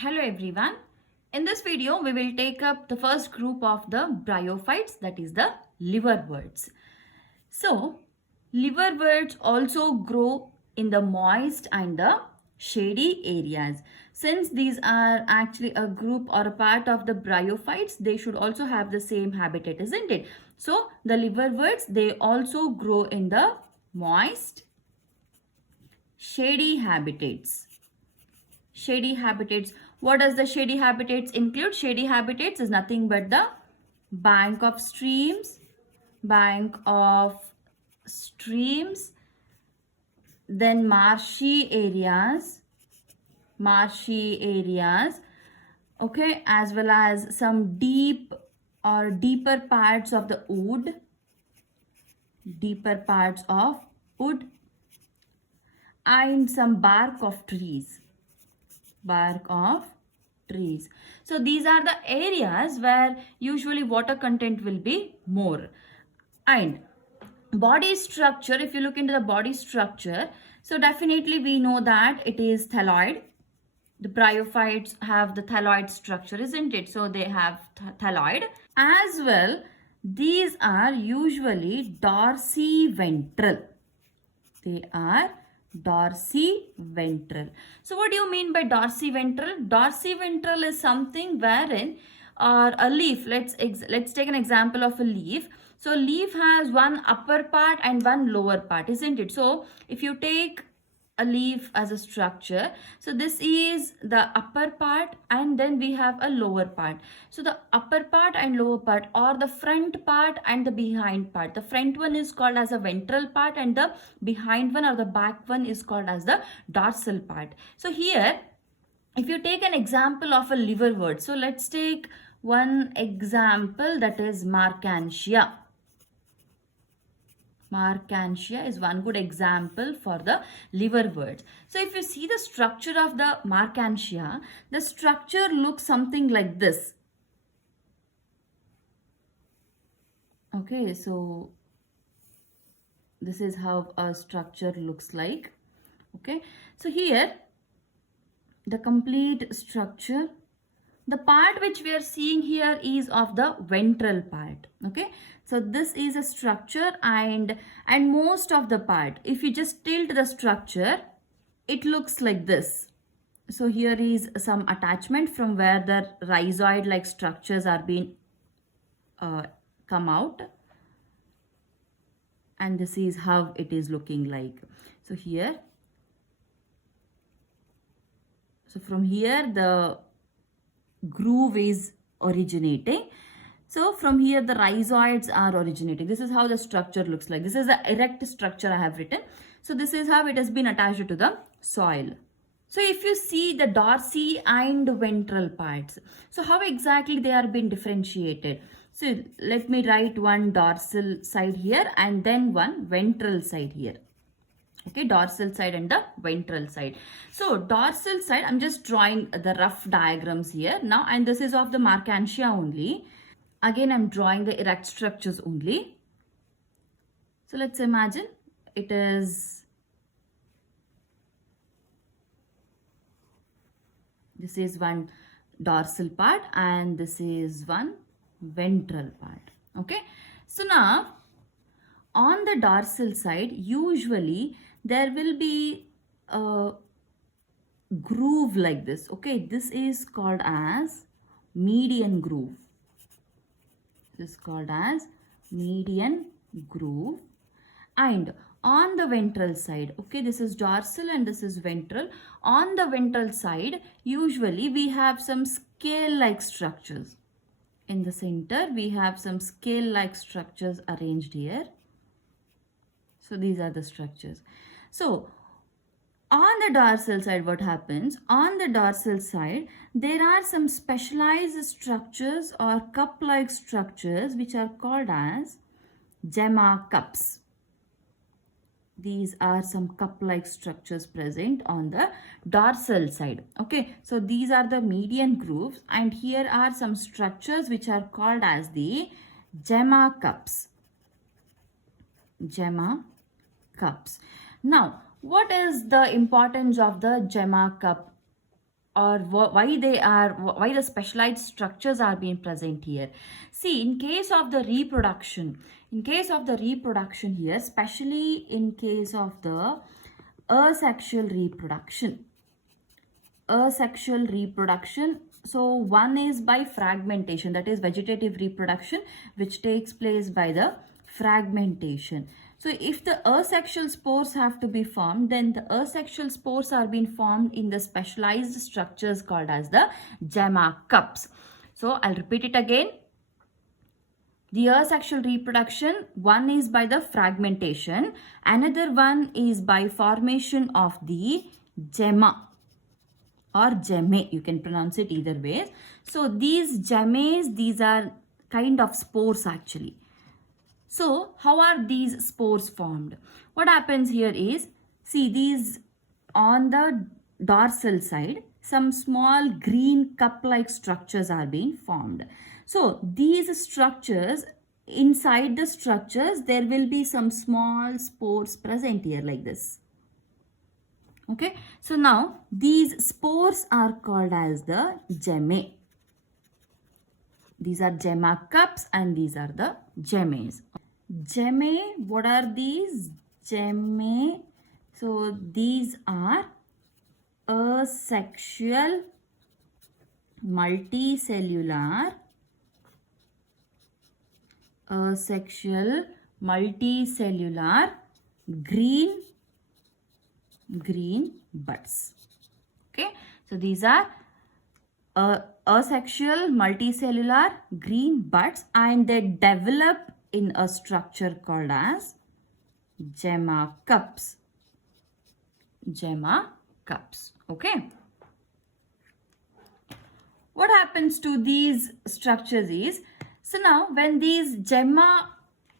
Hello everyone. In this video, we will take up the first group of the bryophytes, that is the liverworts. So, liverworts also grow in the moist and the shady areas. Since these are actually a group or a part of the bryophytes, they should also have the same habitat, isn't it? So, the liverworts, they also grow in the moist, shady habitats. Shady habitats. What does the shady habitats include? Shady habitats is nothing but the bank of streams, then marshy areas, okay, as well as some deep or deeper parts of the wood, and some bark of trees. So these are the areas where usually water content will be more. And body structure, if you look into the body structure, so definitely we know that it is thalloid. The bryophytes have the thalloid structure, isn't it? So they have thalloid. As well, these are usually dorsiventral. They are dorsiventral. So what do you mean by dorsiventral? Dorsiventral is something wherein or a leaf, let's take an example of a leaf. So leaf has one upper part and one lower part, isn't it? So if you take a leaf as a structure, so this is the upper part and then we have a lower part. So the upper part and lower part, or the front part and the behind part. The front one is called as a ventral part and the behind one or the back one is called as the dorsal part. So here, if you take an example of a liverwort, so let's take one example, that is Marcantia. Marcantia is one good example for the liverworts. So if you see the structure of the Marcantia, the structure looks something like this. Okay, so this is how a structure looks like. Okay, so here the complete structure, the part which we are seeing here is of the ventral part. Okay, so this is a structure and most of the part, if you just tilt the structure, it looks like this. So here is some attachment from where the rhizoid like structures are being come out, and this is how it is looking like. So here, so from here the groove is originating. So from here the rhizoids are originating. This is how the structure looks like. This is the erect structure I have written. So this is how it has been attached to the soil. So if you see the dorsal and ventral parts, so how exactly they are being differentiated? So let me write one dorsal side here and then one ventral side here. Okay, dorsal side and the ventral side. So dorsal side, I'm just drawing the rough diagrams here now, and this is of the Marcantia only. Again, I'm drawing the erect structures only. So let's imagine it is, this is one dorsal part and this is one ventral part. Okay, so now on the dorsal side, usually there will be a groove like this. Okay, this is called as median groove. This is called as median groove. And on the ventral side, okay, this is dorsal and this is ventral. On the ventral side, usually we have some scale-like structures. In the center, we have some scale-like structures arranged here. So these are the structures. So on the dorsal side, what happens? On the dorsal side, there are some specialized structures or cup-like structures which are called as gemma cups. These are some cup-like structures present on the dorsal side. Okay, so these are the median grooves, and here are some structures which are called as the gemma cups. Gemma cups. Now, what is the importance of the gemma cup or why the specialized structures are being present here. See, in case of the reproduction here, especially in case of the asexual reproduction, so one is by fragmentation, that is vegetative reproduction, which takes place by the fragmentation. So if the asexual spores have to be formed, then the asexual spores are being formed in the specialized structures called as the gemma cups. So I'll repeat it again. The asexual reproduction, one is by the fragmentation, another one is by formation of the gemma or gemme, you can pronounce it either way. So these gemmes, these are kind of spores actually. So how are these spores formed? What happens here is, see, these on the dorsal side, some small green cup-like structures are being formed. So these structures, inside the structures, there will be some small spores present here like this. Okay, so now these spores are called as the gemme. These are gemma cups and these are the gemmes. Gemme, what are these? Gemme, so these are asexual multicellular green buds. Okay, so these are asexual multicellular green buds, and they develop in a structure called as gemma cups. Okay. What happens to these structures is, so now when these gemma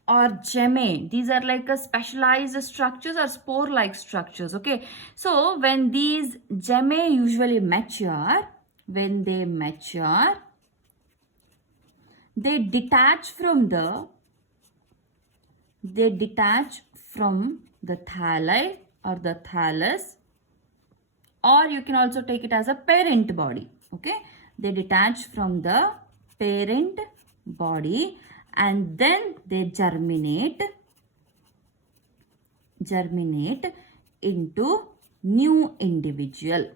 or gemme, these are like a specialized structures or spore-like structures. Okay, so when these gemme usually mature, when they mature, they detach from the thalli or the thallus, or you can also take it as a parent body. Okay, they detach from the parent body and then they germinate into new individual.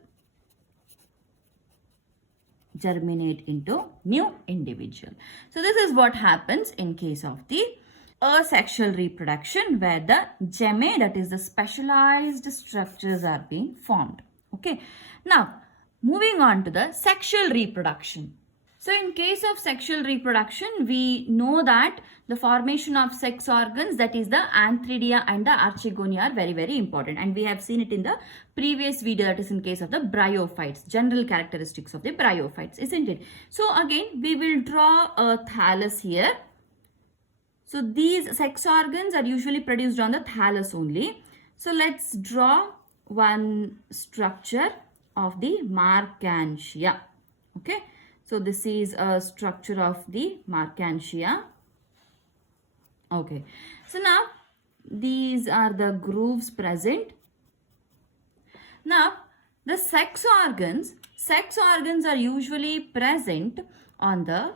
So this is what happens in case of the asexual reproduction, where the gemme, that is the specialized structures, are being formed. Okay, now moving on to the sexual reproduction. So in case of sexual reproduction, we know that the formation of sex organs, that is the antheridia and the archegonia, are very, very important. And we have seen it in the previous video, that is in case of the bryophytes, general characteristics of the bryophytes, isn't it? So again, we will draw a thallus here. So these sex organs are usually produced on the thallus only. So let's draw one structure of the Marcantia. Okay. So this is a structure of the Marcantia. Okay. So now these are the grooves present. Now the sex organs are usually present on the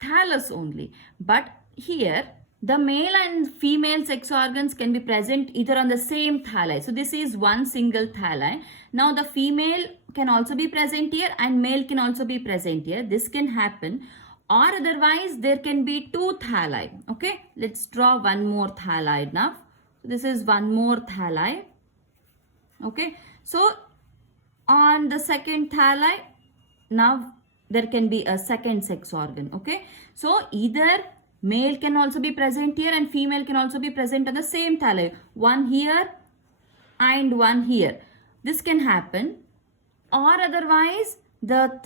thallus only. But here the male and female sex organs can be present either on the same thalli. So this is one single thalli. Now the female can also be present here and male can also be present here. This can happen, or otherwise there can be two thalli. Okay, let's draw one more thalli now. This is one more thalli. Okay, so on the second thalli, now there can be a second sex organ. Okay, so either male can also be present here and female can also be present on the same thalli. One here and one here. This can happen, or otherwise the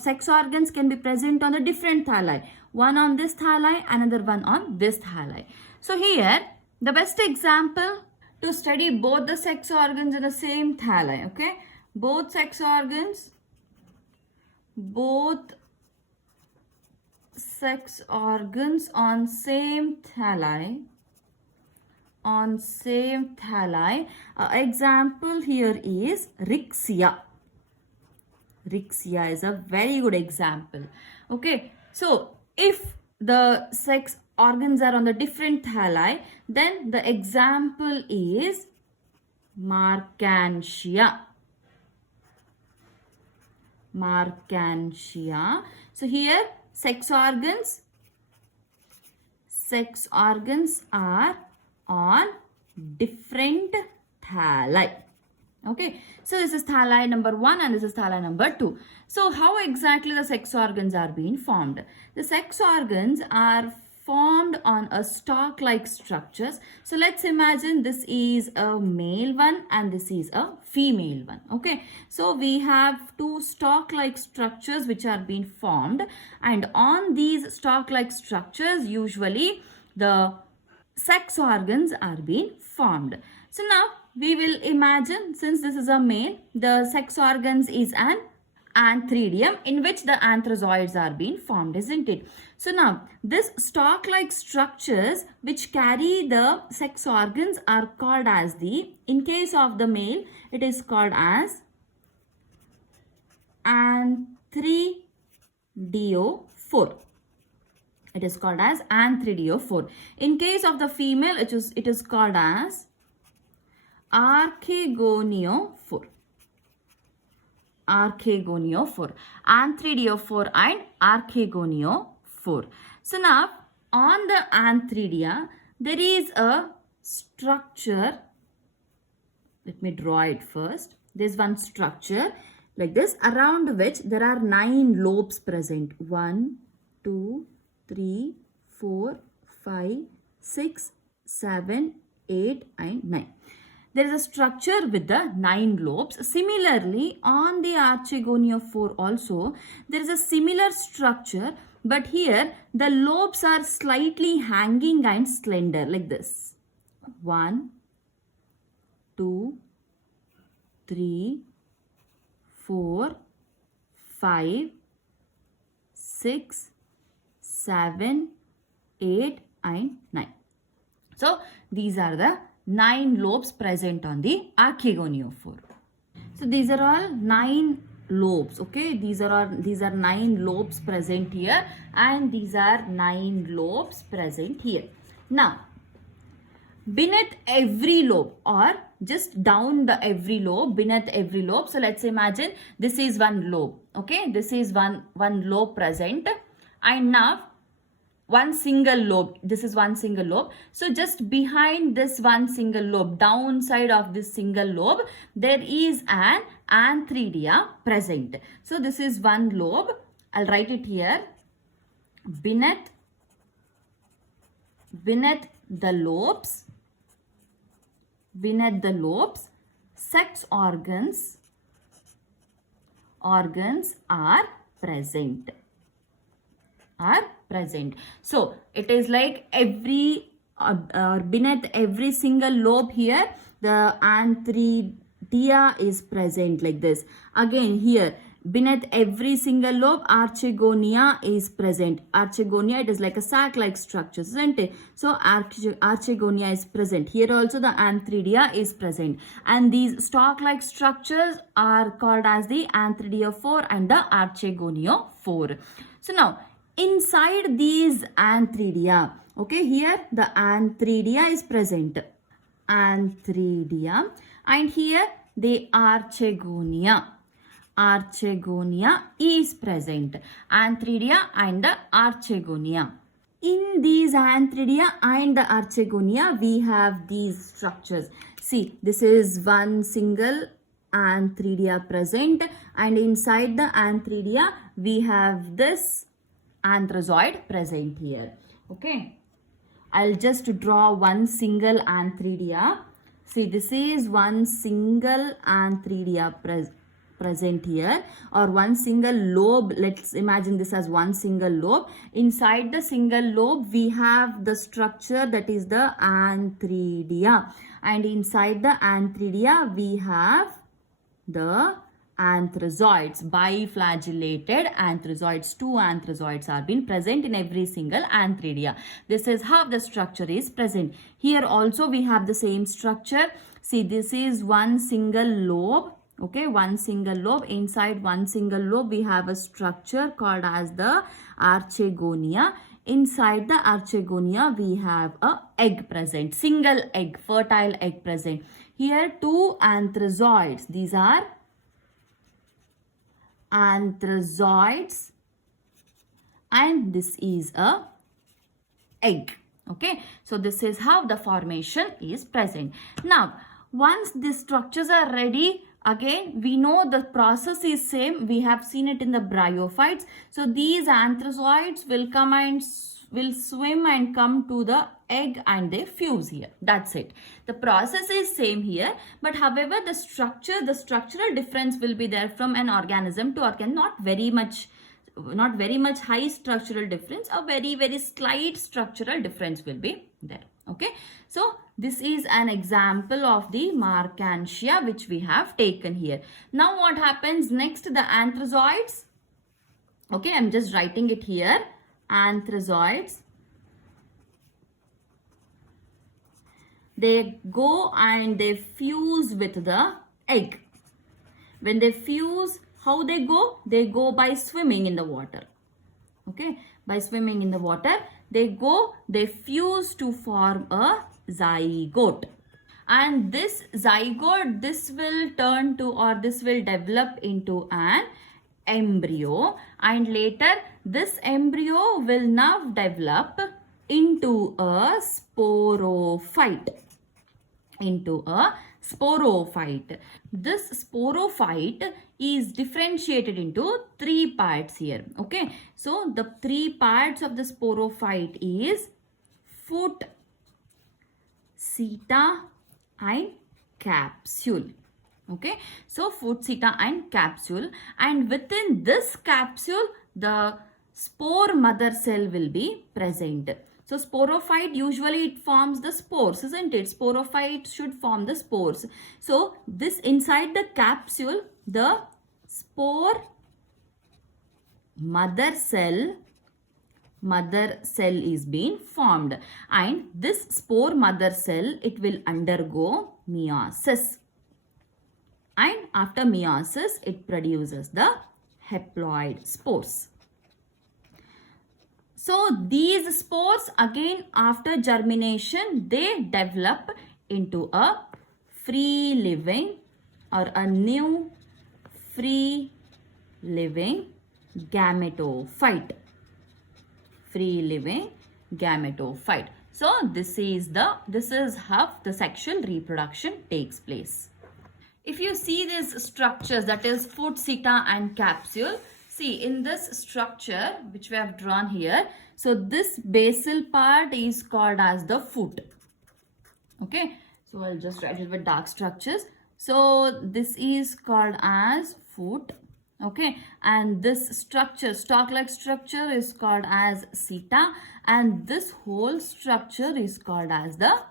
sex organs can be present on the different thalli. One on this thalli, another one on this thalli. So here the best example to study both the sex organs in the same thalli. Okay, both sex organs on same thalli. Example here is Rixia. Rixia is a very good example. Okay, so if the sex organs are on the different thalli, then the example is Marcantia. Marcantia. So here sex organs are on different thalli. Okay, so this is thalli number 1 and this is thalli number 2. So how exactly the sex organs are being formed? The sex organs are formed on a stalk-like structures. So let's imagine this is a male one and this is a female one. Okay, so we have two stalk-like structures which are being formed, and on these stalk-like structures usually the sex organs are being formed. So now we will imagine, since this is a male, the sex organs is an antheridium in which the anthrozoids are being formed, isn't it? So now this stalk-like structures which carry the sex organs are called as the, in case of the male, it is called as anthridiophore. It is called as anthridiophore. In case of the female, it is called as archegoniophore. Archegoniophore. Anthridiophore and archegoniophore. So now on the antheridia there is a structure. Let me draw it first. There's one structure like this, around which there are 9 lobes present. 1, 2, 3, 4, 5, 6, 7, 8 and 9. There is a structure with the 9 lobes. Similarly, on the archegoniophore also, there is a similar structure, but here the lobes are slightly hanging and slender like this. 1, 2, 3, 4, 5, 6, 7, 8 and 9. So these are the 9 lobes present on the archegoniophore. So these are all 9 lobes. Okay, these are 9 lobes present here, and these are 9 lobes present here. Now beneath every lobe, or just down the every lobe, beneath every lobe, so let's imagine this is one lobe. Okay, this is one lobe present, and now one single lobe, this is one single lobe. So just behind this one single lobe, downside of this single lobe, there is an antheridia present. So this is one lobe. I'll write it here. Beneath the lobes, sex organs are present. So it is like every beneath every single lobe here the antheridia is present like this. Again here beneath every single lobe archegonia is present. Archegonia, it is like a sac-like structure, isn't it? So archegonia is present. Here also the antheridia is present, and these stalk-like structures are called as the anthridiophore and the archegoniophore. So now inside these antheridia, okay, here the antheridia is present. Antheridia, and here the archegonia is present. Antheridia and the archegonia. In these antheridia and the archegonia, we have these structures. See, this is one single antheridia present, and inside the antheridia, we have this anthrozoid present here. Okay, I'll just draw one single antheridia. See, this is one single antheridia present here, or one single lobe. Let's imagine this as one single lobe. Inside the single lobe we have the structure that is the antheridia, and inside the antheridia we have the anthrozoids, biflagellated anthrozoids. 2 anthrozoids are being present in every single antheridia. This is how the structure is present. Here also we have the same structure. See, this is one single lobe. Okay, one single lobe. Inside one single lobe, we have a structure called as the archegonia. Inside the archegonia, we have a egg present, single egg, fertile egg present. Here, two anthrazoids. These are anthrazoids, and this is a egg. Okay, so this is how the formation is present. Now, once these structures are ready, again we know the process is same. We have seen it in the bryophytes. So these anthrazoids will come and will swim and come to the egg and they fuse here. That's it. The process is same here, but however the structural difference will be there from an organism to organ. Not very much high structural difference, a very slight structural difference will be there. Okay, so this is an example of the Marcantia which we have taken here. Now what happens next? The anthrazoids, okay, I'm just writing it here. Anthrazoids, they go and they fuse with the egg. When they fuse, how they go? They go by swimming in the water. Okay, by swimming in the water, they go, they fuse to form a zygote. And this zygote, this will turn to, or this will develop into an embryo, and later this embryo will now develop into a sporophyte. This sporophyte is differentiated into three parts here. Okay, so the three parts of the sporophyte is foot, seta and capsule. Okay, so foot, seta and capsule, and within this capsule the spore mother cell will be present. So sporophyte, usually it forms the spores, isn't it? Sporophyte should form the spores. So this inside the capsule, the spore mother cell is being formed, and this spore mother cell, it will undergo meiosis, and after meiosis it produces the haploid spores. So these spores, again after germination, they develop into a free living or a new free living gametophyte. So this is how the sexual reproduction takes place. If you see these structures, that is foot, seta and capsule, see in this structure which we have drawn here, so this basal part is called as the foot. Okay, so I'll just write it with dark structures. So this is called as foot. Okay, and this structure, stalk-like structure, is called as seta, and this whole structure is called as the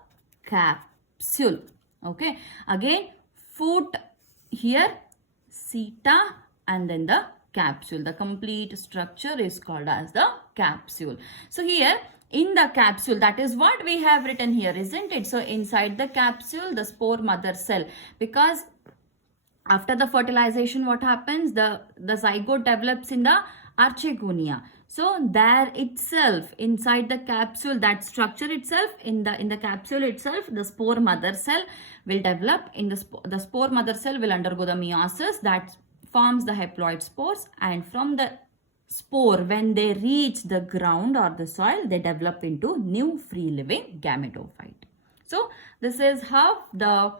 capsule. Okay, again foot here, seta, and then the capsule. The complete structure is called as the capsule. So here in the capsule, that is what we have written here, isn't it? So inside the capsule, the spore mother cell, because after the fertilization, what happens? The zygote develops in the archegonia. So there itself, inside the capsule, that structure itself, in the capsule itself, the spore mother cell will develop. In the spore mother cell will undergo the meiosis that forms the haploid spores, and from the spore, when they reach the ground or the soil, they develop into new free living gametophyte. So this is how the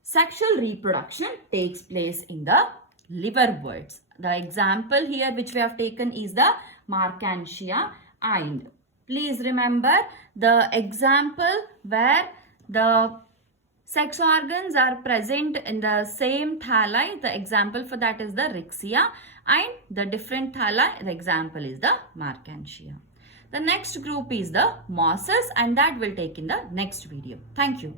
sexual reproduction takes place in the liverworts. The example here which we have taken is the Marcantia, and please remember the example where the sex organs are present in the same thalli. The example for that is the Rixia, and the different thalli, the example is the Marcantia. The next group is the mosses, and that will take in the next video. Thank you.